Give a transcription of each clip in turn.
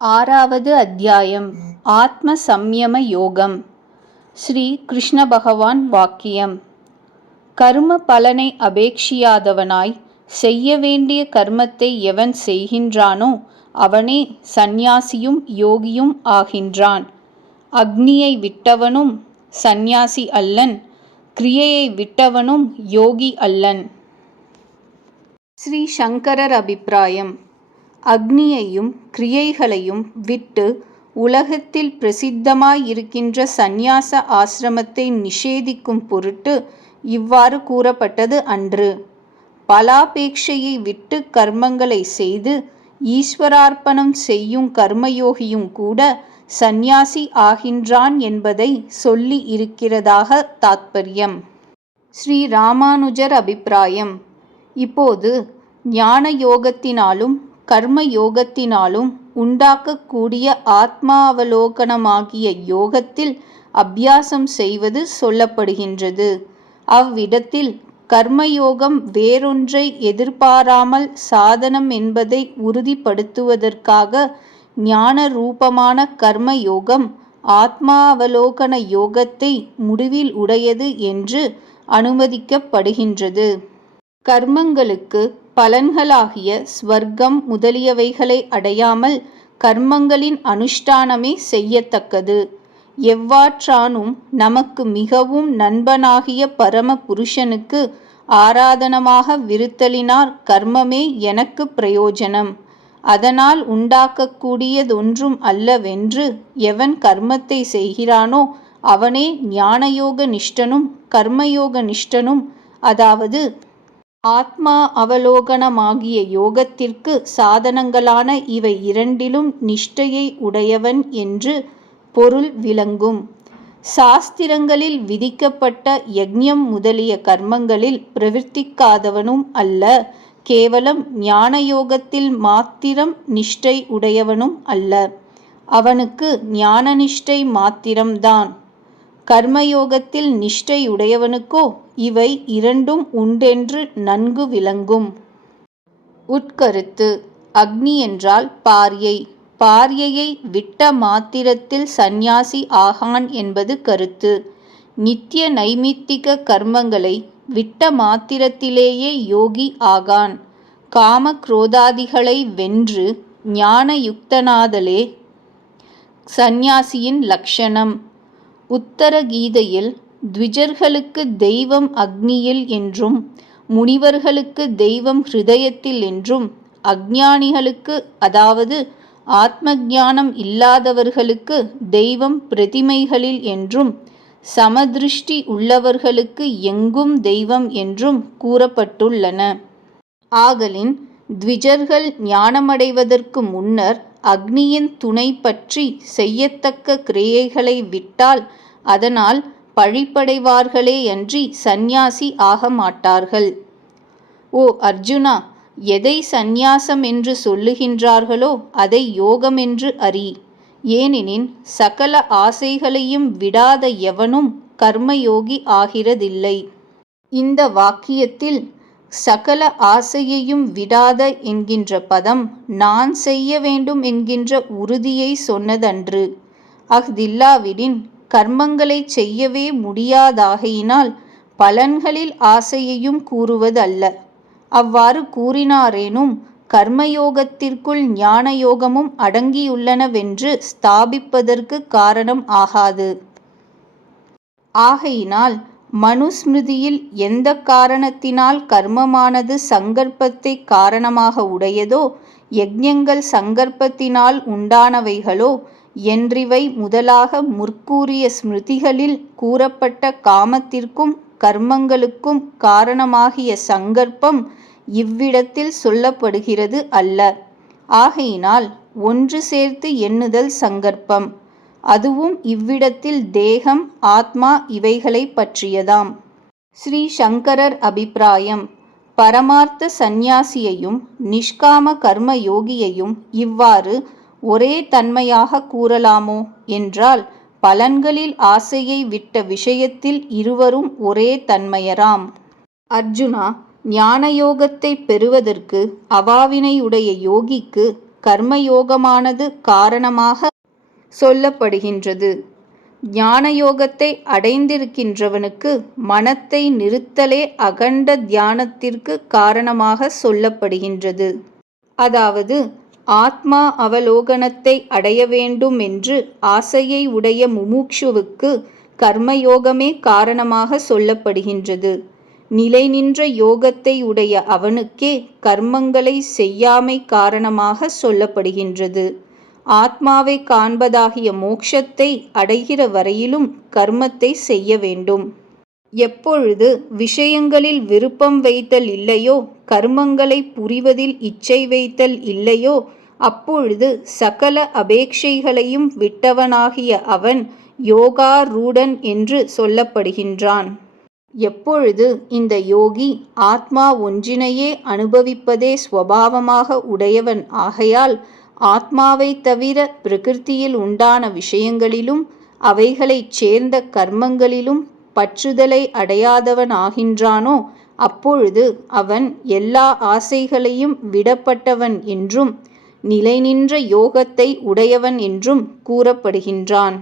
ஆறாவது அத்தியாயம் ஆத்ம சம்யம யோகம். ஸ்ரீ கிருஷ்ண பகவான் வாக்கியம். கர்ம பலனை அபேட்சியாதவனாய் செய்ய வேண்டிய கர்மத்தை எவன் செய்கின்றானோ அவனே சந்நியாசியும் யோகியும் ஆகின்றான். அக்னியை விட்டவனும் சந்நியாசி அல்லன், கிரியையை விட்டவனும் யோகி அல்லன். ஸ்ரீ சங்கரர் அபிப்பிராயம். அக்னியையும் கிரியைகளையும் விட்டு உலகத்தில் பிரசித்தமாயிருக்கின்ற சந்நியாச ஆசிரமத்தை நிஷேதிக்கும் பொருட்டு இவ்வாறு கூறப்பட்டது அன்று. பலாபேட்சையை விட்டு கர்மங்களை செய்து ஈஸ்வரார்ப்பணம் செய்யும் கர்மயோகியும் கூட சந்நியாசி ஆகின்றான் என்பதை சொல்லி இருக்கிறதாக தாத்பரியம். ஸ்ரீ ராமானுஜர் அபிப்பிராயம். இப்போது ஞான யோகத்தினாலும் கர்ம யோகத்தினாலும் உண்டாக்கக்கூடிய ஆத்மாவலோகனமாகிய யோகத்தில் அபியாசம் செய்வது சொல்லப்படுகின்றது. அவ்விடத்தில் கர்மயோகம் வேறொன்றை எதிர்பாராமல் சாதனம் என்பதை உறுதிப்படுத்துவதற்காக ஞான ரூபமான கர்மயோகம் ஆத்மாவலோகன யோகத்தை முடிவில் உடையது என்று அனுமதிக்கப்படுகின்றது. கர்மங்களுக்கு பலன்களாகிய ஸ்வர்க்கம் முதலியவைகளை அடையாமல் கர்மங்களின் அனுஷ்டானமே செய்யத்தக்கது. எவ்வாற்றானும் நமக்கு மிகவும் நண்பனாகிய பரம புருஷனுக்கு ஆராதனமாக விருத்தலினார் கர்மமே எனக்கு பிரயோஜனம். அதனால் உண்டாக்கக்கூடியதொன்றும் அல்லவென்று எவன் கர்மத்தை செய்கிறானோ அவனே ஞானயோக நிஷ்டனும் கர்மயோக நிஷ்டனும், அதாவது ஆத்மா அவலோகனமாகிய யோகத்திற்கு சாதனங்களான இவை இரண்டிலும் நிஷ்டையை உடையவன் என்று பொருள் விளங்கும். சாஸ்திரங்களில் விதிக்கப்பட்ட யஜ்ஞம் முதலிய கர்மங்களில் பிரவர்த்திக்காதவனும் அல்ல, கேவலம் ஞானயோகத்தில் மாத்திரம் நிஷ்டை உடையவனும் அல்ல. அவனுக்கு ஞான நிஷ்டை மாத்திரம்தான். கர்மயோகத்தில் நிஷ்டையுடையவனுக்கோ இவை இரண்டும் உண்டென்று நன்கு விளங்கும். உட்கருத்து. அக்னி என்றால் பாரியை. பாரியையை விட்ட மாத்திரத்தில் சந்நியாசி ஆகான் என்பது கருத்து. நித்திய நைமித்திக கர்மங்களை விட்ட மாத்திரத்திலேயே யோகி ஆகான். காம குரோதாதிகளை வென்று ஞானயுக்தனாதலே சந்நியாசியின் லக்ஷணம். உத்தர கீதையில் த்விஜர்களுக்கு தெய்வம் அக்னியில் என்றும் முனிவர்களுக்கு தெய்வம் ஹிருதயத்தில் என்றும் அஞ்ஞானிகளுக்கு, அதாவது ஆத்ம ஞானம் இல்லாதவர்களுக்கு தெய்வம் பிரதிமைகளில் என்றும் சமதிருஷ்டி உள்ளவர்களுக்கு எங்கும் தெய்வம் என்றும் கூறப்பட்டுள்ளன. ஆகலின் த்விஜர்கள் ஞானமடைவதற்கு முன்னர் அக்னியின் துணை பற்றி செய்யத்தக்க கிரியைகளை விட்டால் அதனால் பழிப்படைவார்களேயன்றி சந்நியாசி ஆக மாட்டார்கள். ஓ அர்ஜுனா, எதை சந்நியாசம் என்று சொல்லுகின்றார்களோ அதை யோகம் என்று அறி. ஏனெனின் சகல ஆசைகளையும் விடாத எவனும் கர்மயோகி ஆகிறதில்லை. இந்த வாக்கியத்தில் சகல ஆசையையும் விடாத என்கின்ற பதம் நான் செய்ய வேண்டும் என்கின்ற உறுதியை சொன்னதன்று. அஃதில்லாவிடின் கர்மங்களை செய்யவே முடியாதாகையினால் பலன்களில் ஆசையையும் கூறுவதல்ல. அவ்வாறு கூறினாரேனும் கர்மயோகத்திற்குள் ஞானயோகமும் அடங்கியுள்ளனவென்று ஸ்தாபிப்பதற்கு காரணம் ஆகாது. ஆகையினால் மனுஸ்மிருதியில் எந்த காரணத்தினால் கர்மமானது சங்கற்பத்தை காரணமாக உடையதோ, யஜ்ஞங்கள் சங்கற்பத்தினால் உண்டானவைகளோ என்றிவை முதலாக முற்கூறிய ஸ்மிருதிகளில் கூறப்பட்ட காமத்திற்கும் கர்மங்களுக்கும் காரணமாகிய சங்கற்பம் இவ்விடத்தில் சொல்லப்படுகிறது அல்ல. ஆகையினால் ஒன்று சேர்த்து எண்ணுதல் சங்கற்பம். அதுவும் இவ்விடத்தில் தேகம் ஆத்மா இவைகளை பற்றியதாம். ஸ்ரீ சங்கரர் அபிப்பிராயம். பரமார்த்த சந்நியாசியையும் நிஷ்காம கர்ம யோகியையும் இவ்வாறு ஒரே தன்மையாக கூறலாமோ என்றால் பலன்களில் ஆசையை விட்ட விஷயத்தில் இருவரும் ஒரே தன்மையராம். அர்ஜுனா, ஞானயோகத்தை பெறுவதற்கு அவாவினையுடைய யோகிக்கு கர்மயோகமானது காரணமாக சொல்லப்படுகின்றது. ஞான யோகத்தை அடைந்திருக்கின்றவனுக்கு மனத்தை நிறுத்தலே அகண்ட தியானத்திற்கு காரணமாக சொல்லப்படுகின்றது. அதாவது ஆத்மா அவலோகனத்தை அடைய வேண்டும் என்று ஆசையை உடைய முமுட்சுவுக்கு கர்மயோகமே காரணமாக சொல்லப்படுகின்றது. நிலை நின்ற யோகத்தை உடைய அவனுக்கே கர்மங்களை செய்யாமை காரணமாக சொல்லப்படுகின்றது. ஆத்மாவை காண்பதாகிய மோட்சத்தை அடைகிற வரையிலும் கர்மத்தை செய்ய வேண்டும். எப்பொழுது விஷயங்களில் விருப்பம் வைத்தல் இல்லையோ, கர்மங்களை புரிவதில் இச்சை வைத்தல் இல்லையோ, அப்பொழுது சகல அபேட்சைகளையும் விட்டவனாகிய அவன் யோகாரூடன் என்று சொல்லப்படுகின்றான். எப்பொழுது இந்த யோகி ஆத்மா ஒன்றினையே அனுபவிப்பதே ஸ்வபாவமாக உடையவன் ஆகையால் ஆத்மாவை தவிர பிரகிருதியில் உண்டான விஷயங்களிலும் அவைகளைச் சேர்ந்த கர்மங்களிலும் பற்றுதலை அடையாதவன் ஆகின்றானோ, அப்பொழுது அவன் எல்லா ஆசைகளையும் விடப்பட்டவன் என்றும் நிலை நின்ற யோகத்தை உடையவன் என்றும் கூறப்படுகின்றான்.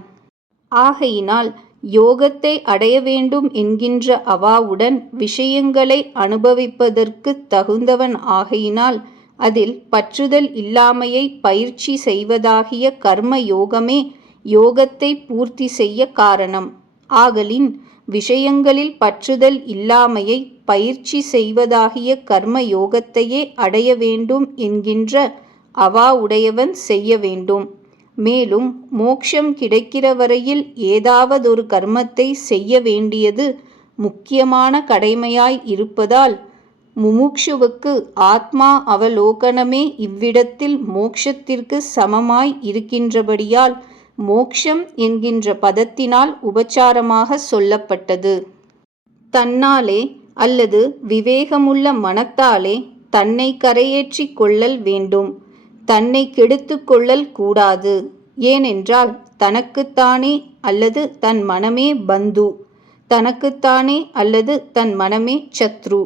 ஆகையினால் யோகத்தை அடைய வேண்டும் என்கின்ற அவாவுடன் விஷயங்களை அனுபவிப்பதற்கு தகுந்தவன் ஆகையினால் அதில் பற்றுதல் இல்லாமையை பயிற்சி செய்வதாகிய கர்ம யோகமே யோகத்தை பூர்த்தி செய்ய காரணம். ஆகலின் விஷயங்களில் பற்றுதல் இல்லாமையை பயிற்சி செய்வதாகிய கர்ம யோகத்தையே அடைய வேண்டும் என்கின்ற அவா உடையவன் செய்ய வேண்டும். மேலும் மோட்சம் கிடைக்கிற வரையில் ஏதாவதொரு கர்மத்தை செய்ய வேண்டியது முக்கியமான கடமையாய் இருப்பதால் முமுட்சுவுக்கு ஆத்மா அவலோகனமே இவ்விடத்தில் மோட்சத்திற்கு சமமாய் இருக்கின்றபடியால் மோக்ஷம் என்கின்ற பதத்தினால் உபச்சாரமாக சொல்லப்பட்டது. தன்னாலே அல்லது விவேகமுள்ள மனத்தாலே தன்னை கரையேற்றி கொள்ளல் வேண்டும். தன்னை கெடுத்து கொள்ளல் கூடாது. ஏனென்றால் தனக்குத்தானே அல்லது தன் மனமே பந்து, தனக்குத்தானே அல்லது தன் மனமே சத்ரு.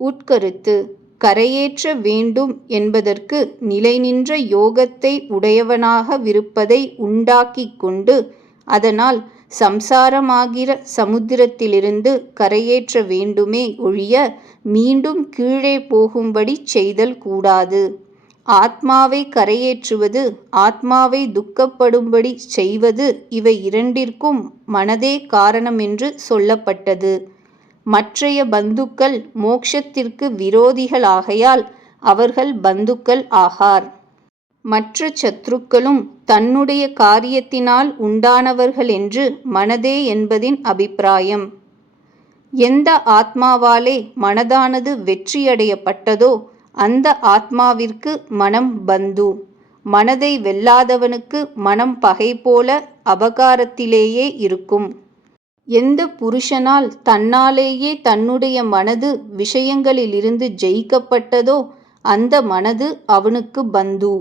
உட்கருத்து: கரையேற்ற வேண்டும் என்பதற்கு நிலை நின்ற யோகத்தை உடையவனாகவிருப்பதை உண்டாக்கிக் கொண்டு அதனால் சம்சாரமாகிற சமுத்திரத்திலிருந்து கரையேற்ற வேண்டுமே ஒழிய மீண்டும் கீழே போகும்படி செய்தல் கூடாது. ஆத்மாவை கரையேற்றுவது, ஆத்மாவை துக்கப்படும்படி செய்வது இவை இரண்டிற்கும் மனதே காரணமென்று சொல்லப்பட்டது. மற்றைய பந்துக்கள் மோக்ஷத்திற்கு விரோதிகளாகையால் அவர்கள் பந்துக்கள் ஆகார். மற்ற சத்ருக்களும் தன்னுடைய காரியத்தினால் உண்டானவர்களென்று மனதே என்பதின் அபிப்பிராயம். எந்த ஆத்மாவாலே மனதானது வெற்றியடையப்பட்டதோ அந்த ஆத்மாவிற்கு மனம் பந்து. மனதை வெல்லாதவனுக்கு மனம் பகை போல அபகாரத்திலேயே இருக்கும். எந்த புருஷனால் தன்னாலேயே தன்னுடைய மனது விஷயங்களிலிருந்து ஜெயிக்கப்பட்டதோ அந்த மனது அவனுக்கு பந்து.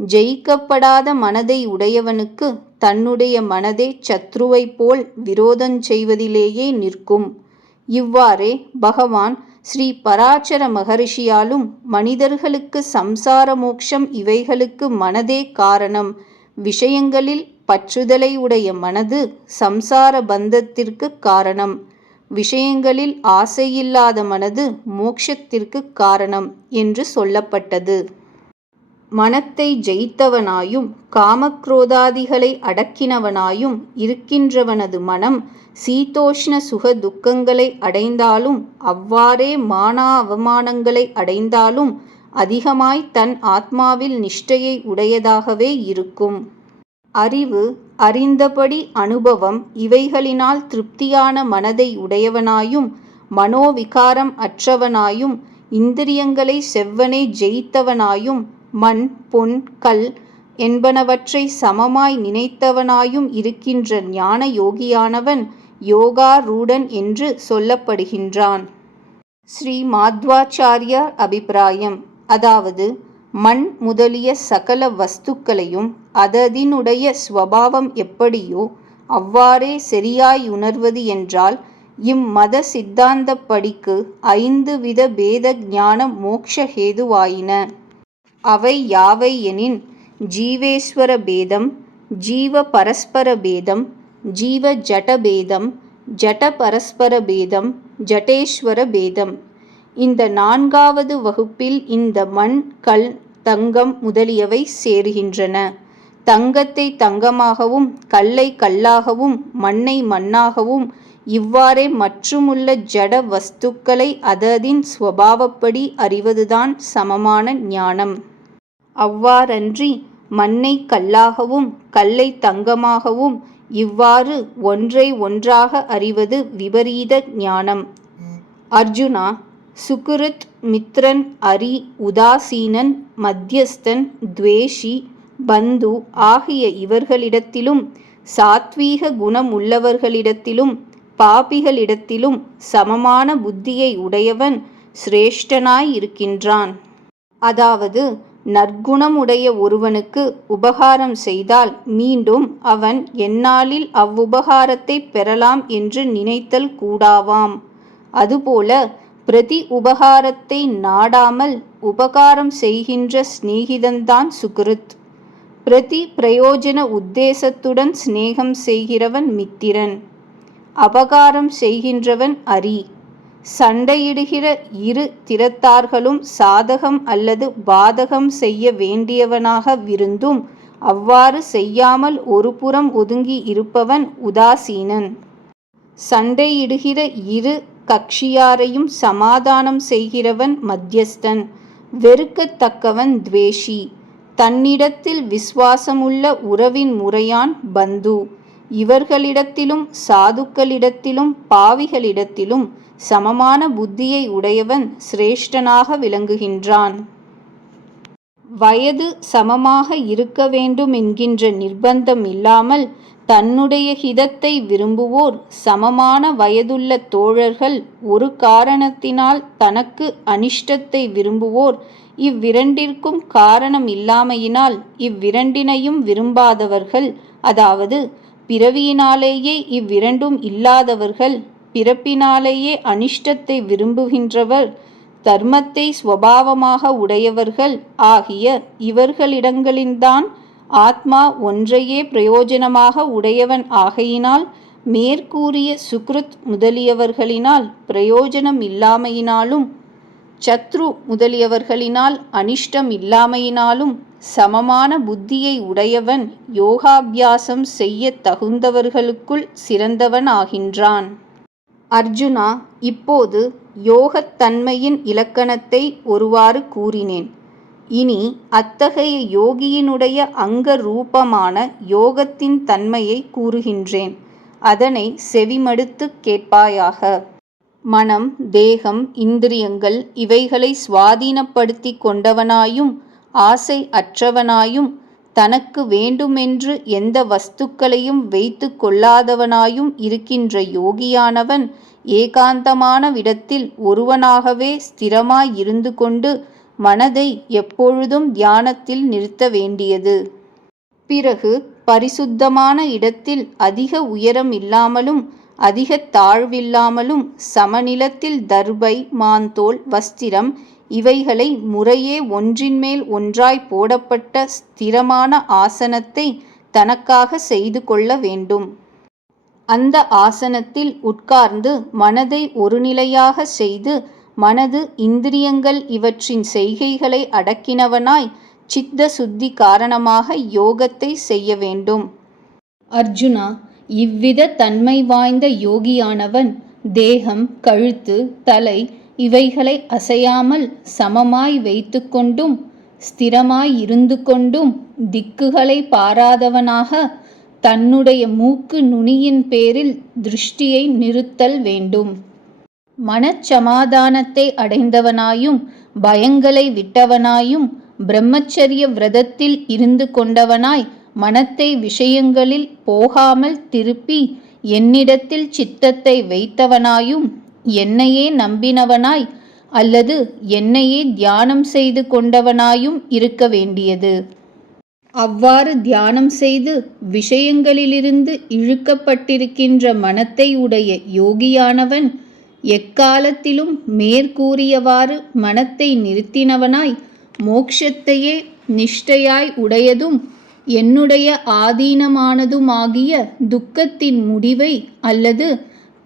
ஜெயிக்கப்படாத மனதை உடையவனுக்கு தன்னுடைய மனதே சத்ருவைப் போல் விரோதஞ்செய்வதிலேயே நிற்கும். இவ்வாறே பகவான் ஸ்ரீ பராசர மகரிஷியாலும் மனிதர்களுக்கு சம்சார மோக்ஷம் இவைகளுக்கு மனதே காரணம், விஷயங்களில் பற்றுதலை உடைய மனது சம்சார பந்தத்திற்கு காரணம், விஷயங்களில் ஆசையில்லாத மனது மோக்ஷத்திற்கு காரணம் என்று சொல்லப்பட்டது. மனத்தை ஜெயித்தவனாயும் காமக்ரோதாதிகளை அடக்கினவனாயும் இருக்கின்றவனது மனம் சீதோஷ்ண சுக துக்கங்களை அடைந்தாலும் அவ்வாறே மானா அவமானங்களை அடைந்தாலும் அதிகமாய் தன் ஆத்மாவில் நிஷ்டையை உடையதாகவே இருக்கும். அறிவு, அறிந்தபடி அனுபவம் இவைகளினால் திருப்தியான மனதை உடையவனாயும் மனோவிகாரம் அற்றவனாயும் இந்திரியங்களை செவ்வனே ஜெயித்தவனாயும் மண், பொன், கல் என்பனவற்றை சமமாய் நினைத்தவனாயும் இருக்கின்ற ஞான யோகியானவன் யோகாரூடன் என்று சொல்லப்படுகின்றான். ஸ்ரீ மாத்வாச்சாரியார் அபிப்பிராயம்: அதாவது மண் முதலிய சகல வஸ்துக்களையும் அததினுடைய ஸ்வபாவம் எப்படியோ அவ்வாறே சரியாய் உணர்வது என்றால் இம்மத சித்தாந்தப்படிக்கு 5 வித பேத ஞானம் மோக்ஷ ஹேதுவாயின. அவை யாவை எனின், ஜீவேஸ்வர பேதம், ஜீவ பரஸ்பர பேதம், ஜீவ ஜட பேதம், ஜட பரஸ்பர பேதம், ஜடேஸ்வர பேதம். இந்த 4வது வகுப்பில் இந்த மண், கல், தங்கம் முதலியவை சேருகின்றன. தங்கத்தை தங்கமாகவும், கல்லை கல்லாகவும், மண்ணை மண்ணாகவும், இவ்வாறே மற்றுமுள்ள ஜட வஸ்துக்களை அததின் ஸ்வபாவப்படி அறிவதுதான் சமமான ஞானம். அவ்வாறன்றி மண்ணை கல்லாகவும், கல்லை தங்கமாகவும், இவ்வாறு ஒன்றை ஒன்றாக அறிவது விபரீத ஞானம். அர்ஜுனா, சுக்ருத், மித்ரன், அரி, உதாசீனன், மத்தியஸ்தன், துவேஷி, பந்து ஆகிய இவர்களிடத்திலும், சாத்வீக குணம் உள்ளவர்களிடத்திலும், பாபிகளிடத்திலும் சமமான புத்தியை உடையவன் சிரேஷ்டனாய் இருக்கின்றான். அதாவது நற்குணமுடைய ஒருவனுக்கு உபகாரம் செய்தால் மீண்டும் அவன் எந்நாளில் அவ்வுபகாரத்தை பெறலாம் என்று நினைத்தல் கூடாவாம். அதுபோல பிரதி உபகாரத்தை நாடாமல் உபகாரம் செய்கின்ற சிநேகிதன்தான் சுக்ருத். பிரதி பிரயோஜன உத்தேசத்துடன் சிநேகம் செய்கிறவன் மித்திரன். அபகாரம் செய்கின்றவன் அரி. சண்டையிடுகிற இரு திறத்தார்களும் சாதகம் அல்லது பாதகம் செய்ய வேண்டியவனாக விருந்தும் அவ்வாறு செய்யாமல் ஒரு புறம் ஒதுங்கி இருப்பவன் உதாசீனன். சண்டையிடுகிற இரு கட்சியாரையும் சமாதானம் செய்கிறவன் மத்தியஸ்தன். வெறுக்கத்தக்கவன் துவேஷி. தன்னிடத்தில் விசுவாசமுள்ள உறவின் முறையான் பந்து. இவர்களிடத்திலும் சாதுக்களிடத்திலும் பாவிகளிடத்திலும் சமமான புத்தியை உடையவன் சிரேஷ்டனாக விளங்குகின்றான். வயது சமமாக இருக்க வேண்டும் என்கின்ற நிர்பந்தம் இல்லாமல் தன்னுடைய ஹிதத்தை விரும்புவோர், சமமான வயதுள்ள தோழர்கள், ஒரு காரணத்தினால் தனக்கு அனிஷ்டத்தை விரும்புவோர், இவ்விரண்டிற்கும் காரணம் இல்லாமையினால் இவ்விரண்டினையும் விரும்பாதவர்கள், அதாவது பிறவியினாலேயே இவ்விரண்டும் இல்லாதவர்கள், பிறப்பினாலேயே அனிஷ்டத்தை விரும்புகின்றவர், தர்மத்தை ஸ்வபாவமாக உடையவர்கள் ஆகிய இவர்களிடங்களில்தான் ஆத்மா ஒன்றையே பிரயோஜனமாக உடையவன் ஆகையினால் மேற்கூறிய சுக்ருத் முதலியவர்களினால் பிரயோஜனம் இல்லாமையினாலும், சத்ரு முதலியவர்களினால் அனிஷ்டம் இல்லாமையினாலும் சமமான புத்தியை உடையவன் யோகாபியாசம் செய்ய தகுந்தவர்களுக்குள் சிறந்தவன் ஆகின்றான். அர்ஜுனா, இப்போது யோகத்தன்மையின் இலக்கணத்தை ஒருவாறு கூறினேன். இனி அத்தகைய யோகியினுடைய அங்க ரூபமான யோகத்தின் தன்மையை கூறுகின்றேன். அதனை செவிமடுத்து கேட்பாயாக. மனம், தேகம், இந்திரியங்கள் இவைகளை சுவாதீனப்படுத்தி கொண்டவனாயும் ஆசை அற்றவனாயும் தனக்கு வேண்டுமென்று எந்த வஸ்துக்களையும் வைத்து கொள்ளாதவனாயும் இருக்கின்ற யோகியானவன் ஏகாந்தமான விடத்தில் ஒருவனாகவே ஸ்திரமாய் இருந்து கொண்டு மனதை எப்பொழுதும் தியானத்தில் நிறுத்த வேண்டியது. பிறகு பரிசுத்தமான இடத்தில் அதிக உயரம் இல்லாமலும் அதிக தாழ்வில்லாமலும் சமநிலத்தில் தர்பை, மாந்தோல், வஸ்திரம் இவைகளை முறையே ஒன்றின்மேல் ஒன்றாய் போடப்பட்ட ஸ்திரமான ஆசனத்தை தனக்காக செய்து கொள்ள வேண்டும். அந்த ஆசனத்தில் உட்கார்ந்து மனதை ஒருநிலையாக செய்து மனது, இந்திரியங்கள் இவற்றின் செய்கைகளை அடக்கினவனாய் சித்த சுத்தி காரணமாக யோகத்தை செய்ய வேண்டும். அர்ஜுனா, இவ்வித தன்மை வாய்ந்த யோகியானவன் தேகம், கழுத்து, தலை இவைகளை அசையாமல் சமமாய் வைத்து கொண்டும் ஸ்திரமாய் இருந்து கொண்டும் திக்குகளை பாராதவனாக தன்னுடைய மூக்கு நுனியின் பேரில் திருஷ்டியை நிறுத்தல் வேண்டும். மனச்சமாதானத்தை அடைந்தவனாயும் பயங்களை விட்டவனாயும் பிரம்மச்சரிய விரதத்தில் இருந்து கொண்டவனாய் மனத்தை விஷயங்களில் போகாமல் திருப்பி என்னிடத்தில் சித்தத்தை வைத்தவனாயும் என்னையே நம்பினவனாய் அல்லது என்னையே தியானம் செய்து கொண்டவனாயும் இருக்க வேண்டியது. அவ்வாறு தியானம் செய்து விஷயங்களிலிருந்து இழுக்கப்பட்டிருக்கின்ற மனத்தை உடைய யோகியானவன் எக்காலத்திலும் மேற்கூறியவாறு மனத்தை நிறுத்தினவனாய் மோக்ஷத்தையே நிஷ்டையாய் உடையதும் என்னுடைய ஆதீனமானதுமாகிய துக்கத்தின் முடிவை அல்லது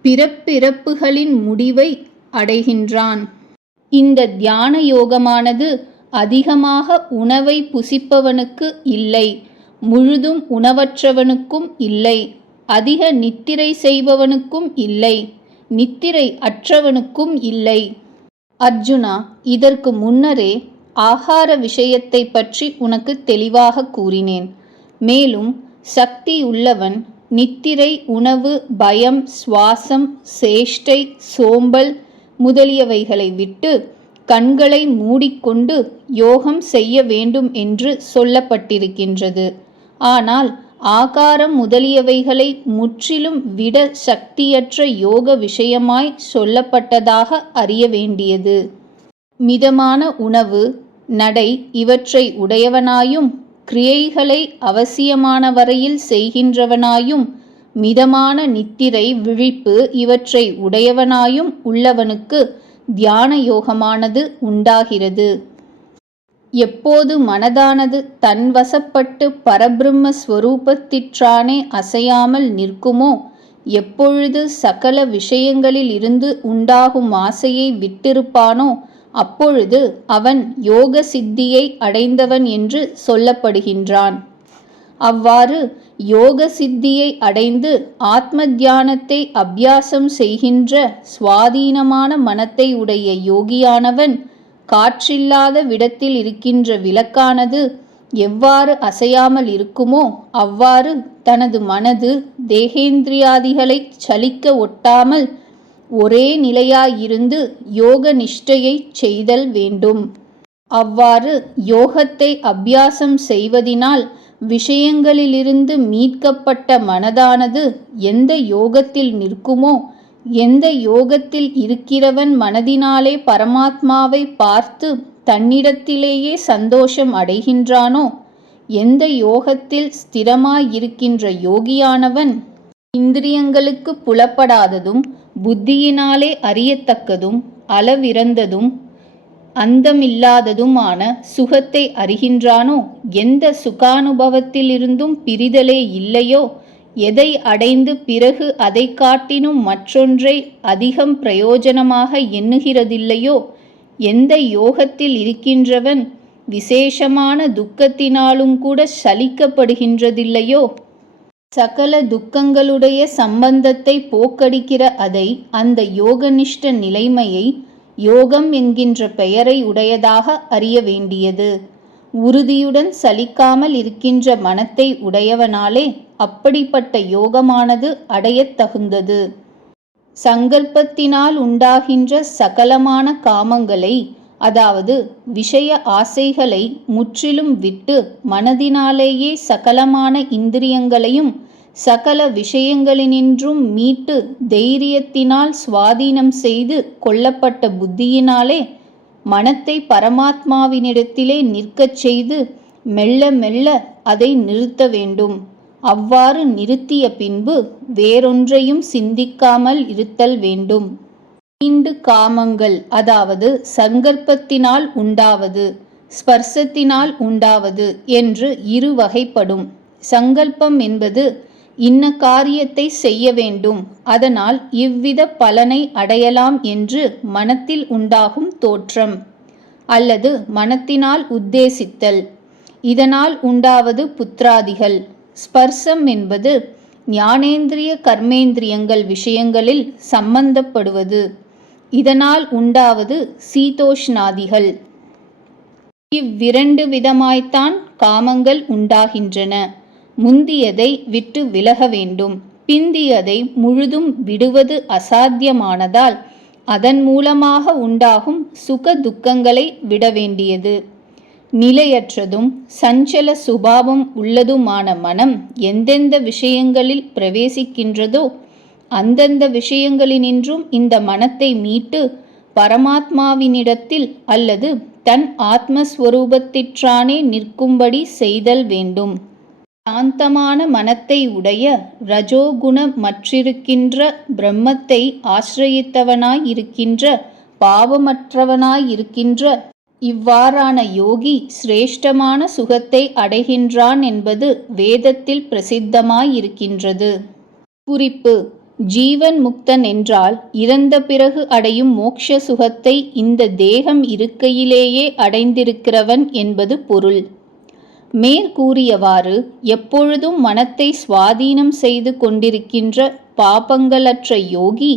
பிறப்பிறப்புகளின் முடிவை அடைகின்றான். இந்த தியான யோகமானது அதிகமாக உணவை புசிப்பவனுக்கு இல்லை, முழுதும் உணவற்றவனுக்கும் இல்லை, அதிக நித்திரை செய்பவனுக்கும் இல்லை, நித்திரை அற்றவனுக்கும் இல்லை. அர்ஜுனா, இதற்கு முன்னரே ஆகார விஷயத்தை பற்றி உனக்கு தெளிவாக கூறினேன். மேலும் சக்தி உள்ளவன் நித்திரை, உணவு, பயம், சுவாசம், சேஷ்டை, சோம்பல் முதலியவைகளை விட்டு கண்களை மூடிக்கொண்டு யோகம் செய்ய வேண்டும் என்று சொல்லப்பட்டிருக்கின்றது. ஆனால் ஆகாரம் முதலியவைகளை முற்றிலும் விட சக்தியற்ற யோக விஷயமாய் சொல்லப்பட்டதாக அறிய வேண்டியது. மிதமான உணவு, நடை இவற்றை உடையவனாயும் கிரியைகளை அவசியமான வரையில் செய்கின்றவனாயும் மிதமான நித்திரை, விழிப்பு இவற்றை உடையவனாயும் உள்ளவனுக்கு தியான யோகமானது உண்டாகிறது. எப்போது மனதானது தன்வசப்பட்டு பரபிரம்ம ஸ்வரூபத்திற்றானே அசையாமல் நிற்குமோ, எப்பொழுது சகல விஷயங்களில் இருந்து உண்டாகும் ஆசையை விட்டிருப்பானோ, அப்பொழுது அவன் யோக சித்தியை அடைந்தவன் என்று சொல்லப்படுகின்றான். அவ்வாறு யோக சித்தியை அடைந்து ஆத்ம தியானத்தை அபியாசம் செய்கின்ற சுவாதீனமான மனத்தை உடைய யோகியானவன் காற்றில்லாத விடத்தில் இருக்கின்ற விளக்கானது எவ்வாறு அசையாமல் இருக்குமோ அவ்வாறு தனது மனது தேகேந்திரியாதிகளை சலிக்க ஒட்டாமல் ஒரே நிலையாயிருந்து யோக நிஷ்டையை செய்தல் வேண்டும். அவ்வாறு யோகத்தை அபியாசம் செய்வதினால் விஷயங்களிலிருந்து மீட்கப்பட்ட மனதானது எந்த யோகத்தில் நிற்குமோ, எந்த யோகத்தில் இருக்கிறவன் மனதினாலே பரமாத்மாவை பார்த்து தன்னிடத்திலேயே சந்தோஷம் அடைகின்றானோ, எந்த யோகத்தில் ஸ்திரமாயிருக்கின்ற யோகியானவன் இந்திரியங்களுக்கு புலப்படாததும் புத்தியினாலே அறியத்தக்கதும் அளவிறந்ததும் அந்தமில்லாததுமான சுகத்தை அறிகின்றானோ, எந்த சுகானுபவத்திலிருந்தும் பிரிதலே இல்லையோ, எதை அடைந்து பிறகு அதை காட்டினும் மற்றொன்றை அதிகம் பிரயோஜனமாக எண்ணுகிறதில்லையோ, எந்த யோகத்தில் இருக்கின்றவன் விசேஷமான துக்கத்தினாலும் கூட சலிக்கப்படுகின்றதில்லையோ, சகல துக்கங்களுடைய சம்பந்தத்தை போக்கடிக்கிற அதை, அந்த யோகனிஷ்ட நிலைமையை யோகம் என்கின்ற பெயரை உடையதாக அறிய வேண்டியது. உறுதியுடன் சலிக்காமல் இருக்கின்ற மனத்தை உடையவனாலே அப்படிப்பட்ட யோகமானது அடையத் தகுந்தது. சங்கல்பத்தினால் உண்டாகின்ற சகலமான காமங்களை, அதாவது விஷய ஆசைகளை முற்றிலும் விட்டு மனதினாலேயே சகலமான இந்திரியங்களையும் சகல விஷயங்களினின்றும் மீட்டு தைரியத்தினால் சுவாதீனம் செய்து கொள்ளப்பட்ட புத்தியினாலே மனத்தை பரமாத்மாவினிடத்திலே நிற்கச் செய்து மெல்ல மெல்ல அதை நிறுத்த வேண்டும். அவ்வாறு நிறுத்திய பின்பு வேறொன்றையும் சிந்திக்காமல் இருத்தல் வேண்டும். 2 காமங்கள், அதாவது சங்கற்பத்தினால் உண்டாவது, ஸ்பர்சத்தினால் உண்டாவது என்று 2 வகைப்படும். சங்கல்பம் என்பது இன்ன காரியத்தை செய்ய வேண்டும், அதனால் இவ்வித பலனை அடையலாம் என்று மனத்தில் உண்டாகும் தோற்றம் அல்லது மனத்தினால் உத்தேசித்தல். இதனால் உண்டாவது புத்திராதிகள். ஸ்பர்சம் என்பது ஞானேந்திரிய கர்மேந்திரியங்கள் விஷயங்களில் சம்பந்தப்படுவது. இதனால் உண்டாவது சீதோஷ்ணாதிகள். இவ்விரண்டு விதமாய்த்தான் காமங்கள் உண்டாகின்றன. முந்தியதை விட்டு விலக வேண்டும், பிந்தியதை முழுதும் விடுவது அசாத்தியமானதால் அதன் மூலமாக உண்டாகும் சுக துக்கங்களை விட வேண்டியது. நிலையற்றதும் சஞ்சல சுபாவம் உள்ளதுமான மனம் எந்தெந்த விஷயங்களில் பிரவேசிக்கின்றதோ அந்தந்த விஷயங்களினின்றும் இந்த மனத்தை மீட்டு பரமாத்மாவினிடத்தில் அல்லது தன் ஆத்மஸ்வரூபத்திற்றானே நிற்கும்படி செய்தல் வேண்டும். சாந்தமான மனத்தை உடைய ரஜோகுண மற்றிருக்கின்ற பிரம்மத்தை ஆசிரயித்தவனாயிருக்கின்ற பாவமற்றவனாயிருக்கின்ற இவ்வாறான யோகி சிரேஷ்டமான சுகத்தை அடைகின்றான் என்பது வேதத்தில் பிரசித்தமாயிருக்கின்றது. குறிப்பு: ஜீவன் முக்தன் என்றால் இறந்த பிறகு அடையும் மோக்ஷ சுகத்தை இந்த தேகம் இருக்கையிலேயே அடைந்திருக்கிறவன் என்பது பொருள். மேற்கூறியவாறு எப்பொழுதும் மனத்தை சுவாதீனம் செய்து கொண்டிருக்கின்ற பாபங்களற்ற யோகி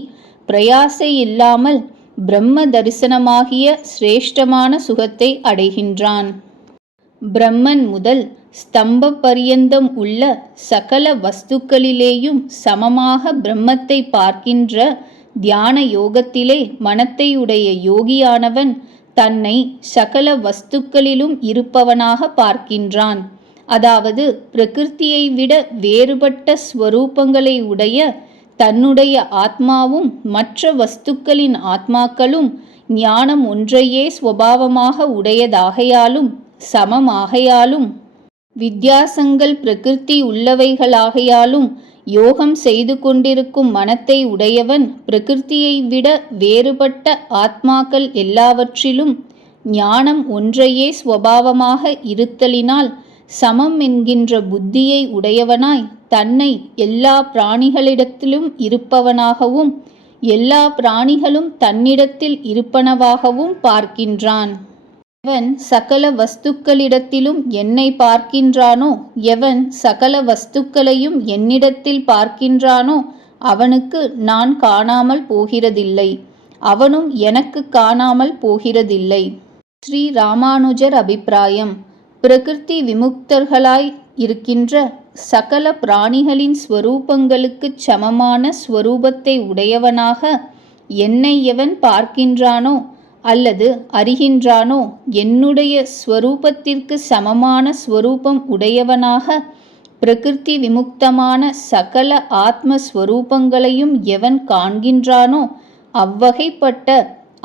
பிரயாசை இல்லாமல் பிரம்ம தரிசனமாகிய சிரேஷ்டமான சுகத்தை அடைகின்றான். பிரம்மன் முதல் ஸ்தம்ப பரியந்தம் உள்ள சகல வஸ்துக்களிலேயும் சமமாக பிரம்மத்தை பார்க்கின்ற தியான யோகத்திலே மனத்தை உடைய யோகியானவன் தன்னை சகல வஸ்துக்களிலும் இருப்பவனாக பார்க்கின்றான். அதாவது பிரகிருதியை விட வேறுபட்ட ஸ்வரூபங்களை உடைய தன்னுடைய ஆத்மாவும் மற்ற வஸ்துக்களின் ஆத்மாக்களும் ஞானம் ஒன்றையே ஸ்வபாவமாக உடையதாகையாலும் சமமாகையாலும் வித்தியாசங்கள் பிரகிருதி உள்ளவைகளாகையாலும் யோகம் செய்து கொண்டிருக்கும் மனத்தை உடையவன் பிரகிருதியை விட வேறுபட்ட ஆத்மாக்கள் எல்லாவற்றிலும் ஞானம் ஒன்றையே ஸ்வபாவமாக இருத்தலினால் சமம் என்கின்ற புத்தியை உடையவனாய் தன்னை எல்லா பிராணிகளிடத்திலும் இருப்பவனாகவும் எல்லா பிராணிகளும் தன்னிடத்தில் இருப்பனவாகவும் பார்க்கின்றான். எவன் சகல வஸ்துக்களிடத்திலும் என்னை பார்க்கின்றானோ, எவன் சகல வஸ்துக்களையும் என்னிடத்தில் பார்க்கின்றானோ அவனுக்கு நான் காணாமல் போகிறதில்லை, அவனும் எனக்கு காணாமல் போகிறதில்லை. ஸ்ரீ ராமானுஜர் அபிப்பிராயம்: பிரகிருதி விமுக்தர்களாய் இருக்கின்ற சகல பிராணிகளின் ஸ்வரூபங்களுக்குச் சமமான ஸ்வரூபத்தை உடையவனாக என்னை எவன் பார்க்கின்றானோ அல்லது அறிகின்றானோ, என்னுடைய ஸ்வரூபத்திற்கு சமமான ஸ்வரூபம் உடையவனாக பிரகிருதி விமுக்தமான சகல ஆத்மஸ்வரூபங்களையும் எவன் காண்கின்றானோ, அவ்வகைப்பட்ட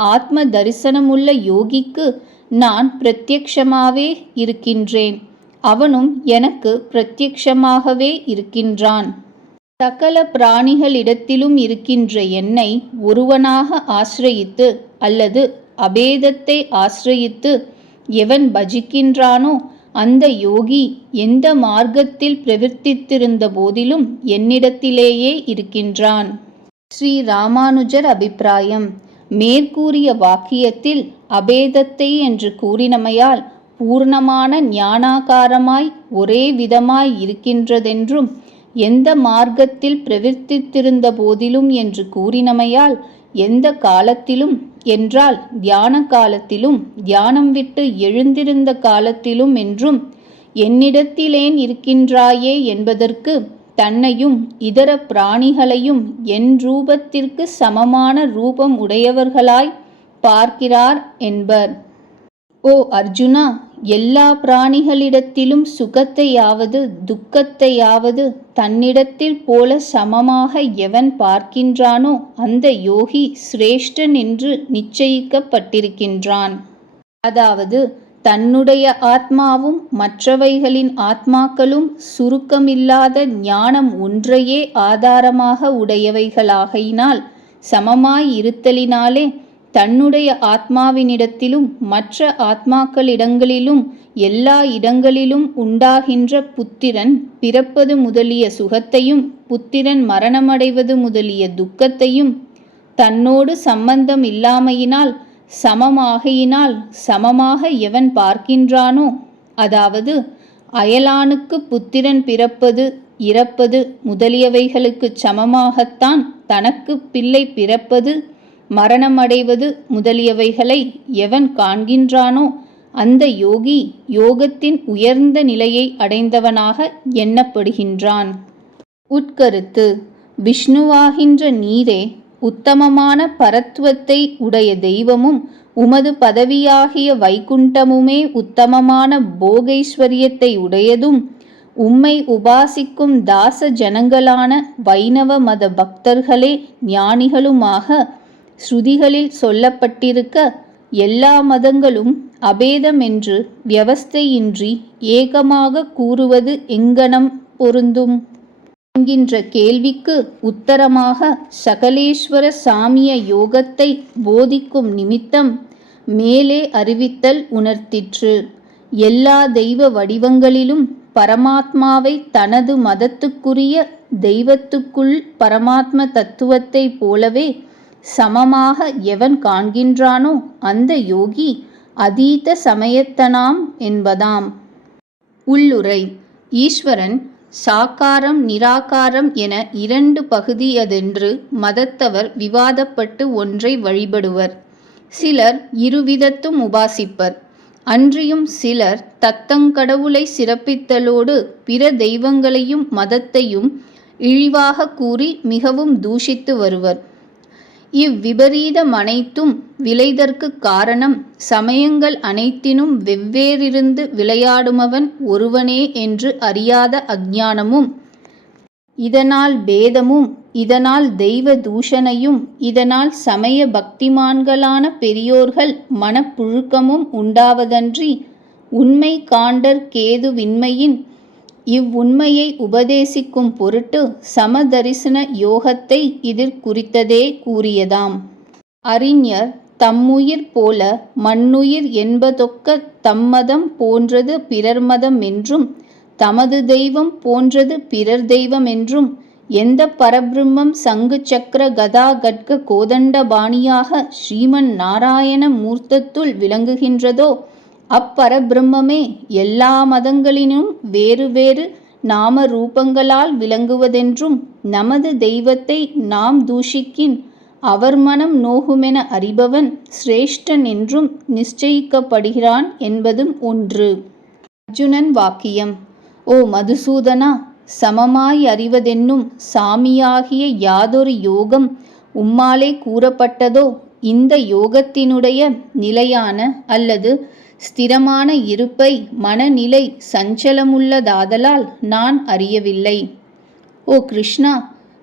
ஆத்ம தரிசனமுள்ள யோகிக்கு நான் பிரத்யக்ஷமாவே இருக்கின்றேன், அவனும் எனக்கு பிரத்யக்ஷமாகவே இருக்கின்றான். சகல பிராணிகளிடத்திலும் இருக்கின்ற என்னை ஒருவனாக ஆசிரயித்து அல்லது அபேதத்தை ஆசிரயித்து எவன் பஜிக்கின்றானோ அந்த யோகி எந்த மார்க்கத்தில் பிரவர்த்தித்திருந்த போதிலும் என்னிடத்திலேயே இருக்கின்றான். ஸ்ரீ ராமானுஜர் அபிப்பிராயம்: மேற்கூறிய வாக்கியத்தில் அபேதத்தை என்று கூறினமையால் பூர்ணமான ஞானாகாரமாய் ஒரே விதமாய் இருக்கின்றதென்றும், எந்த மார்க்கத்தில் பிரவர்த்தித்திருந்த போதிலும் என்று கூறினமையால் எந்த காலத்திலும் என்றால் தியான காலத்திலும் தியானம் விட்டு எழுந்திருந்த காலத்திலும் என்றும் என்னிடத்திலேன் இருக்கின்றாயே என்பதற்கு தன்னையும் இதர பிராணிகளையும் என் ரூபத்திற்கு சமமான ரூபம் உடையவர்களாய் பார்க்கிறார் என்பர். ஓ அர்ஜுனா, எல்லா பிராணிகளிடத்திலும் சுகத்தையாவது துக்கத்தையாவது தன்னிடத்தில் போல சமமாக எவன் பார்க்கின்றானோ அந்த யோகி சிரேஷ்டன் என்று நிச்சயிக்கப்பட்டிருக்கின்றான். அதாவது தன்னுடைய ஆத்மாவும் மற்றவைகளின் ஆத்மாக்களும் சுருக்கமில்லாத ஞானம் ஒன்றையே ஆதாரமாக உடையவைகளாகையினால் சமமாய் இருத்தலினாலே தன்னுடைய ஆத்மாவினிடத்திலும் மற்ற ஆத்மாக்களிடங்களிலும் எல்லா இடங்களிலும் உண்டாகின்ற புத்திரன் பிறப்பது முதலிய சுகத்தையும் புத்திரன் மரணமடைவது முதலிய துக்கத்தையும் தன்னோடு சம்பந்தம் இல்லாமையினால் சமமாகையினால் சமமாக எவன் பார்க்கின்றானோ, அதாவது அயலானுக்கு புத்திரன் பிறப்பது இறப்பது முதலியவைகளுக்கு சமமாகத்தான் தனக்கு பிள்ளை பிறப்பது மரணமடைவது முதலியவைகளை எவன் காண்கின்றானோ அந்த யோகி யோகத்தின் உயர்ந்த நிலையை அடைந்தவனாக எண்ணப்படுகின்றான். உட்கருத்து: விஷ்ணுவாகின்ற நீரே உத்தமமான பரத்துவத்தை உடைய தெய்வமும் உமது பதவியாகிய வைகுண்டமுமே உத்தமமான போகைஸ்வரியத்தை உடையதும் உம்மை உபாசிக்கும் தாச ஜனங்களான வைணவ மத பக்தர்களே ஞானிகளுமாக ஸ்ருதிகளில் சொல்லப்பட்டிருக்க எல்லா மதங்களும் அபேதம் என்று வியவஸ்தையின்றி ஏகமாக கூறுவது எங்கனம் பொருந்தும் என்கின்ற கேள்விக்கு உத்தரமாக சகலேஸ்வர சாமிய யோகத்தை போதிக்கும் நிமித்தம் மேலே அறிவித்தல் உணர்த்திற்று. எல்லா தெய்வ வடிவங்களிலும் பரமாத்மாவை தனது மதத்துக்குரிய தெய்வத்துக்குள் பரமாத்ம தத்துவத்தைப் போலவே சமமாக எவன் காண்கின்றானோ அந்த யோகி அதீத சமயத்தனாம் என்பதாம். உள்ளுரை: ஈஸ்வரன் சாக்காரம் நிராகாரம் என 2 பகுதியதென்று மதத்தவர் விவாதப்பட்டு ஒன்றை வழிபடுவர். சிலர் இருவிதத்தும் உபாசிப்பர். அன்றியும் சிலர் தத்தங்கடவுளை சிறப்பித்தலோடு பிற தெய்வங்களையும் மதத்தையும் இழிவாக கூறி மிகவும் தூஷித்து வருவர். இவ்விபரீதமனைத்தும் விளைதற்குக் காரணம் சமயங்கள் அனைத்தினும் வெவ்வேறிருந்து விளையாடுமவன் ஒருவனே என்று அறியாத அஞ்ஞானமும், இதனால் பேதமும், இதனால் தெய்வ தூஷணையும், இதனால் சமய பக்திமான்களான பெரியோர்கள் மனப்புழுக்கமும் உண்டாவதன்றி உண்மை காண்டற்கேதுவின்மையின் இவ்வுண்மையை உபதேசிக்கும் பொருட்டு சமதரிசன யோகத்தை இதில் குறித்ததே கூறியதாம். அறிஞர் தம்முயிர் போல மண்ணுயிர் என்பதொக்க தம்மதம் போன்றது பிறர்மதம் என்றும் தமது தெய்வம் போன்றது பிறர் தெய்வம் என்றும் எந்த பரபிரம்மம் சங்கு சக்கர கதா கட்க கோதண்ட பாணியாக ஸ்ரீமன் நாராயண மூர்த்தத்துள் விளங்குகின்றதோ அப்பரபிரம்மே எல்லா மதங்களினும் வேறு வேறு நாம ரூபங்களால் விளங்குவதென்றும் நமது தெய்வத்தை நாம் தூஷிக்கின் அவர் மனம் நோகுமென அறிபவன் சிரேஷ்டன் என்றும் நிச்சயிக்கப்படுகிறான் என்பதும் ஒன்று. அர்ஜுனன் வாக்கியம்: ஓ மதுசூதனா, சமமாய் அறிவதென்னும் சாமியாகிய யாதொரு யோகம் உம்மாலே கூறப்பட்டதோ இந்த யோகத்தினுடைய நிலையான அல்லது ஸ்திரமான இருப்பை மனநிலை சஞ்சலமுள்ளதாதலால் நான் அறியவில்லை. ஓ கிருஷ்ணா,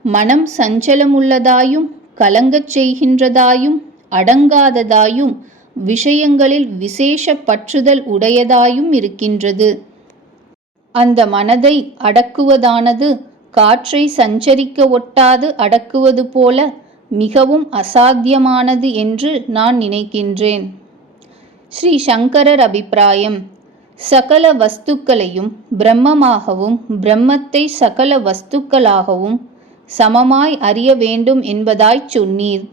மனம் சஞ்சலமுள்ளதாயும் கலங்கச் செய்கின்றதாயும் அடங்காததாயும் விஷயங்களில் விசேஷ பற்றுதல் உடையதாயும் இருக்கின்றது. அந்த மனதை அடக்குவதானது காற்றை சஞ்சரிக்க ஒட்டாது அடக்குவது போல மிகவும் அசாத்தியமானது என்று நான் நினைக்கின்றேன். ஸ்ரீ சங்கரர் அபிப்பிராயம்: சகல வஸ்துக்களையும் பிரம்மமாகவும் பிரம்மத்தை சகல வஸ்துக்களாகவும் சமமாய் அறிய வேண்டும் என்பதாய்ச் சொன்னீர்.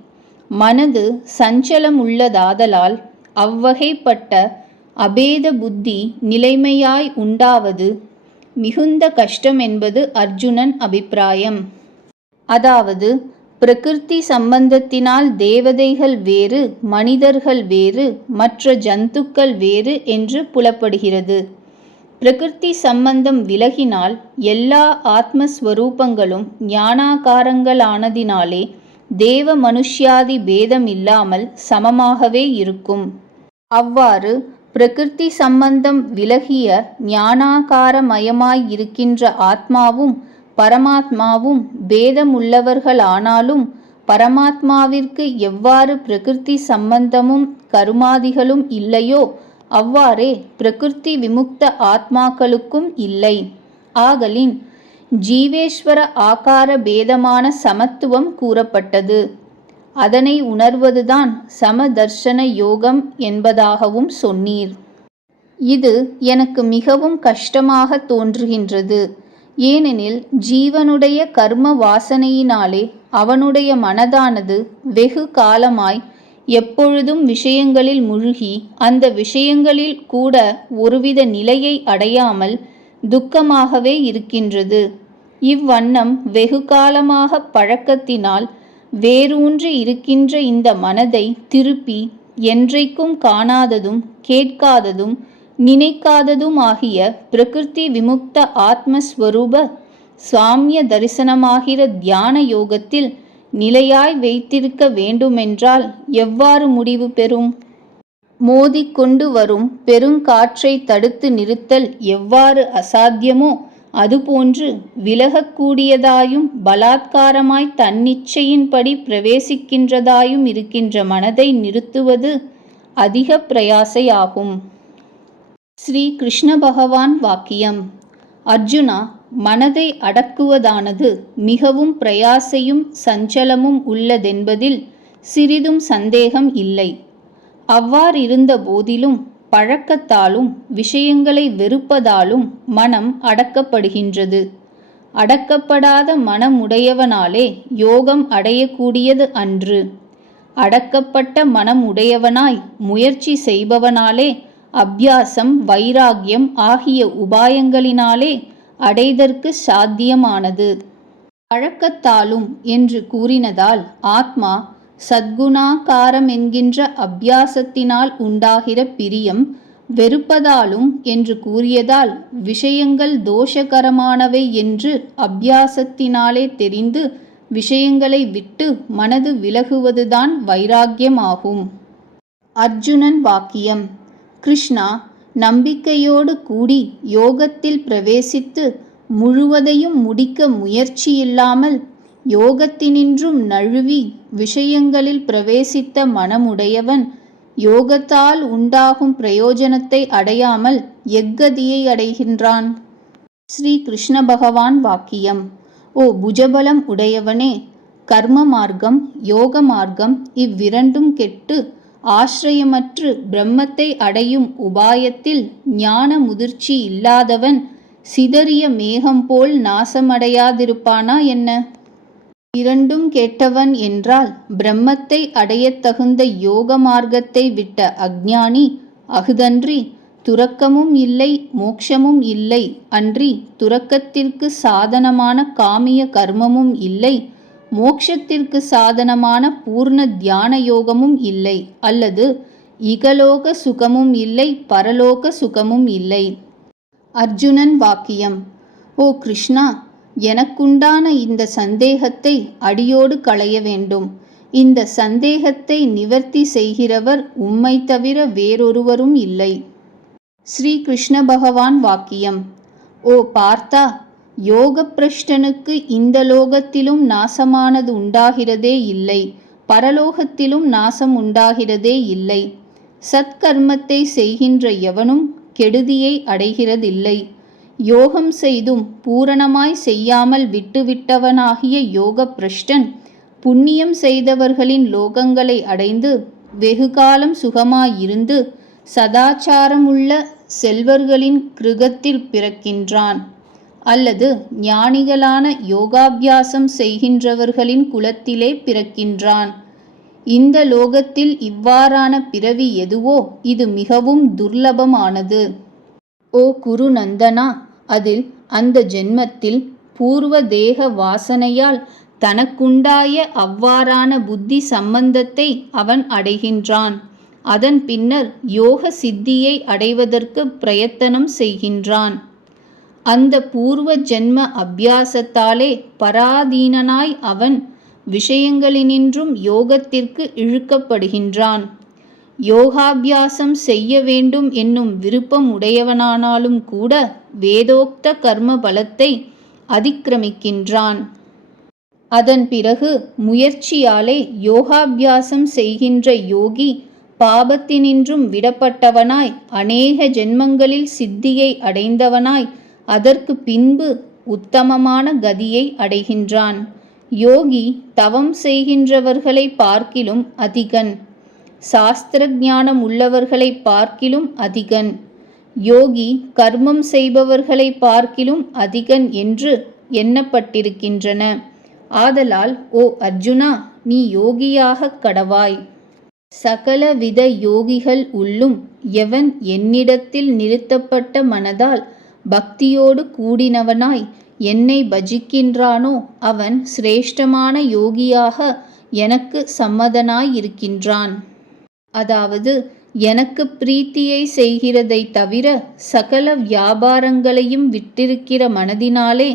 மனது சஞ்சலமுள்ளதாதலால் அவ்வகைப்பட்ட அபேத புத்தி நிலைமையாய் உண்டாவது மிகுந்த கஷ்டம் என்பது அர்ஜுனன் அபிப்பிராயம். அதாவது பிரகிருதி சம்பந்தத்தினால் தேவதைகள் வேறு, மனிதர்கள் வேறு, மற்ற ஜந்துக்கள் வேறு என்று புலப்படுகிறது. பிரகிருதி சம்பந்தம் விலகினால் எல்லா ஆத்மஸ்வரூபங்களும் ஞானாகாரங்களானதினாலே தேவ மனுஷ்யாதி பேதம் இல்லாமல் சமமாகவே இருக்கும். அவ்வாறு பிரகிருதி சம்பந்தம் விலகிய ஞானாகாரமயமாயிருக்கின்ற ஆத்மாவும் பரமாத்மாவும் பேதமுள்ளவர்களானாலும் பரமாத்மாவிற்கு எவ்வாறு பிரகிருதி சம்பந்தமும் கருமாதிகளும் இல்லையோ அவ்வாறே பிரகிருதி விமுக்த ஆத்மாக்களுக்கும் இல்லை. ஆகலின் ஜீவேஸ்வர ஆகார பேதமான சமத்துவம் கூறப்பட்டது. அதனை உணர்வதுதான் சமதர்சன யோகம் என்பதாகவும் சொன்னீர். இது எனக்கு மிகவும் கஷ்டமாக தோன்றுகின்றது. ஏனெனில் ஜீவனுடைய கர்ம வாசனையினாலே அவனுடைய மனதானது வெகு காலமாய் எப்பொழுதும் விஷயங்களில் முழுகி அந்த விஷயங்களில் கூட ஒருவித நிலையை அடையாமல் துக்கமாகவே இருக்கின்றது. இவ்வண்ணம் வெகு காலமாக பழக்கத்தினால் வேரூன்றி இருக்கின்ற இந்த மனதை திருப்பி என்றைக்கும் காணாததும் கேட்காததும் நினைக்காததும் ஆகிய பிரகிருதி விமுக்த ஆத்மஸ்வரூப சாமிய தரிசனமாகிற தியான யோகத்தில் நிலையாய் வைத்திருக்க வேண்டுமென்றால் எவ்வாறு முடிவு பெறும்? மோதிக்கொண்டு வரும் பெருங்காற்றை தடுத்து நிறுத்தல் எவ்வாறு அசாத்தியமோ அதுபோன்று விலகக்கூடியதாயும் பலாத்காரமாய் தன்னிச்சையின்படி பிரவேசிக்கின்றதாயும் இருக்கின்ற மனதை நிறுத்துவது அதிக பிரயாசையாகும். ஸ்ரீ கிருஷ்ண பகவான் வாக்கியம்: அர்ஜுனா, மனதை அடக்குவதானது மிகவும் பிரயாசையும் சஞ்சலமும் உள்ளதென்பதில் சிறிதும் சந்தேகம் இல்லை. அவ்வாறிருந்த போதிலும் பழக்கத்தாலும் விஷயங்களை வெறுப்பதாலும் மனம் அடக்கப்படுகின்றது. அடக்கப்படாத மனமுடையவனாலே யோகம் அடையக்கூடியது அன்று. அடக்கப்பட்ட மனமுடையவனாய் முயற்சி செய்பவனாலே அபியாசம், வைராகியம் ஆகிய உபாயங்களினாலே அடைதற்கு சாத்தியமானது. பழக்கத்தாலும் என்று கூறினதால் ஆத்மா சத்குணாகாரம் என்கின்ற அபியாசத்தினால் உண்டாகிற பிரியம், வெறுப்பதாலும் என்று கூறியதால் விஷயங்கள் தோஷகரமானவை என்று அபியாசத்தினாலே தெரிந்து விஷயங்களை விட்டு மனது விலகுவதுதான் வைராக்கியமாகும். அர்ஜுனன் வாக்கியம்: கிருஷ்ணா, நம்பிக்கையோடு கூடி யோகத்தில் பிரவேசித்து முழுவதையும் முடிக்க முயற்சியில்லாமல் யோகத்தினின்றும் நழுவி விஷயங்களில் பிரவேசித்த மனமுடையவன் யோகத்தால் உண்டாகும் பிரயோஜனத்தை அடையாமல் எக்கதியை அடைகின்றான். ஸ்ரீ கிருஷ்ண பகவான் வாக்கியம்: ஓ புஜபலம் உடையவனே, கர்ம மார்க்கம், யோக மார்க்கம் இவ்விரண்டும் கெட்டு ஆශ්‍රயமற்று பிரம்மத்தை அடையும் உபாயத்தில் ஞான முதிர்ச்சி இல்லாதவன் சிதறிய மேகம் போல் நாசமடையாதிருப்பானா என்ன? இரண்டும் கெட்டவன் என்றால் பிரம்மத்தை அடையத் தகுந்த யோக மார்க்கத்தை விட்ட அஞ்ஞானி அஃதன்றி துறக்கமும் இல்லை, மோட்சமும் இல்லை. அன்றி துறக்கத்திற்கு சாதனமான காமிய கர்மமும் இல்லை, மோட்சத்திற்கு சாதனமான பூர்ண தியான யோகமும் இல்லை, அல்லது இகலோக சுகமும் இல்லை, பரலோக சுகமும் இல்லை. அர்ஜுனன் வாக்கியம்: ஓ கிருஷ்ணா, எனக்குண்டான இந்த சந்தேகத்தை அடியோடு களைய வேண்டும். இந்த சந்தேகத்தை நிவர்த்தி செய்கிறவர் உம்மை தவிர வேறொருவரும் இல்லை. ஸ்ரீ கிருஷ்ண பகவான் வாக்கியம்: ஓ பார்த்தா, யோக பிரஷ்டனுக்கு இந்த லோகத்திலும் நாசமானது உண்டாகிறதே இல்லை, பரலோகத்திலும் நாசம் உண்டாகிறதே இல்லை. சத்கர்மத்தை செய்கின்ற எவனும் கெடுதியை அடைகிறதில்லை. யோகம் செய்தும் பூரணமாய் செய்யாமல் விட்டுவிட்டவனாகிய யோக பிரஷ்டன் புண்ணியம் செய்தவர்களின் லோகங்களை அடைந்து வெகுகாலம் சுகமாயிருந்து சதாச்சாரமுள்ள செல்வர்களின் கிருகத்தில் பிறக்கின்றான், அல்லது ஞானிகளான யோகாபியாசம் செய்கின்றவர்களின் குலத்திலே பிறக்கின்றான். இந்த லோகத்தில் இவ்வாறான பிறவி எதுவோ இது மிகவும் துர்லபமானது. ஓ குரு நந்தனா, அதில் அந்த ஜென்மத்தில் பூர்வ தேக வாசனையால் தனக்குண்டாய அவ்வாறான புத்தி சம்பந்தத்தை அவன் அடைகின்றான். அதன் பின்னர் யோக சித்தியை அடைவதற்கு பிரயத்தனம் செய்கின்றான். அந்த பூர்வ ஜென்ம அபியாசத்தாலே பராதீனனாய் அவன் விஷயங்களினின்றும் யோகத்திற்கு இழுக்கப்படுகின்றான். யோகாபியாசம் செய்ய வேண்டும் என்னும் விருப்பம் உடையவனானாலும் கூட வேதோக்த கர்ம பலத்தை அதிக்கிரமிக்கின்றான். அதன் பிறகு முயற்சியாலே யோகாபியாசம் செய்கின்ற யோகி பாபத்தினின்றும் விடப்பட்டவனாய் அநேக ஜென்மங்களில் சித்தியை அடைந்தவனாய் அதற்கு பின்பு உத்தமமான கதியை அடைகின்றான். யோகி தவம் செய்கின்றவர்களை பார்க்கிலும் அதிகன், சாஸ்திர ஞானம் உள்ளவர்களை பார்க்கிலும் அதிகன், யோகி கர்மம் செய்பவர்களை பார்க்கிலும் அதிகன் என்று எண்ணப்பட்டிருக்கின்றன. ஆதலால் ஓ அர்ஜுனா, நீ யோகியாகக் கடவாய். சகலவித யோகிகள் உள்ளும் எவன் என்னிடத்தில் நிறுத்தப்பட்ட மனதால் பக்தியோடு கூடினவனாய் என்னை பஜிக்கின்றானோ அவன் சிரேஷ்டமான யோகியாக எனக்கு சம்மதனாயிருக்கின்றான். அதாவது எனக்கு பிரீத்தியை செய்கிறதை தவிர சகல வியாபாரங்களையும் விட்டிருக்கிற மனதினாலே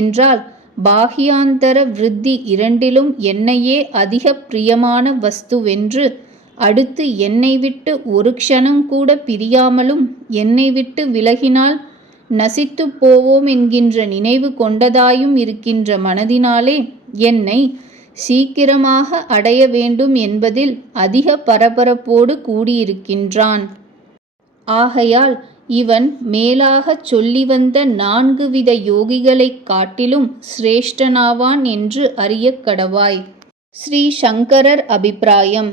என்றால் பாஹ்யாந்தர விருத்தி இரண்டிலும் என்னையே அதிக பிரியமான வஸ்துவென்று, அடுத்து என்னை விட்டு ஒரு க்ஷணம் கூட பிரியாமலும் என்னை விட்டு விலகினால் நசித்து போவோம் என்கின்ற நினைவு கொண்டதாயும் இருக்கின்ற மனதினாலே என்னை சீக்கிரமாக அடைய வேண்டும் என்பதில் அதிக பரபரப்போடு கூடியிருக்கின்றான். ஆகையால் இவன் மேலாகச் சொல்லி வந்த 4 வித யோகிகளைக் காட்டிலும் சிரேஷ்டனாவான் என்று அறியக் கடவாய். ஸ்ரீ சங்கரர் அபிப்பிராயம்: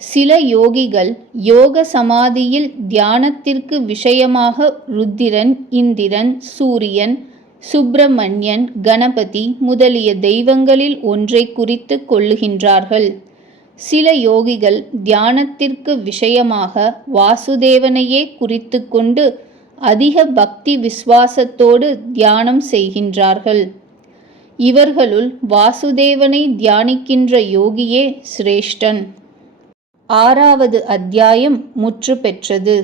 சில யோகிகள் யோக சமாதியில் தியானத்திற்கு விஷயமாக ருத்திரன், இந்திரன், சூரியன், சுப்பிரமணியன், கணபதி முதலிய தெய்வங்களில் ஒன்றை குறித்து கொள்ளுகின்றார்கள். சில யோகிகள் தியானத்திற்கு விஷயமாக வாசுதேவனையே குறித்து கொண்டு அதிக பக்தி விசுவாசத்தோடு தியானம் செய்கின்றார்கள். இவர்களுள் வாசுதேவனை தியானிக்கின்ற யோகியே சிரேஷ்டன். 6வது அத்தியாயம் முற்று பெற்றது.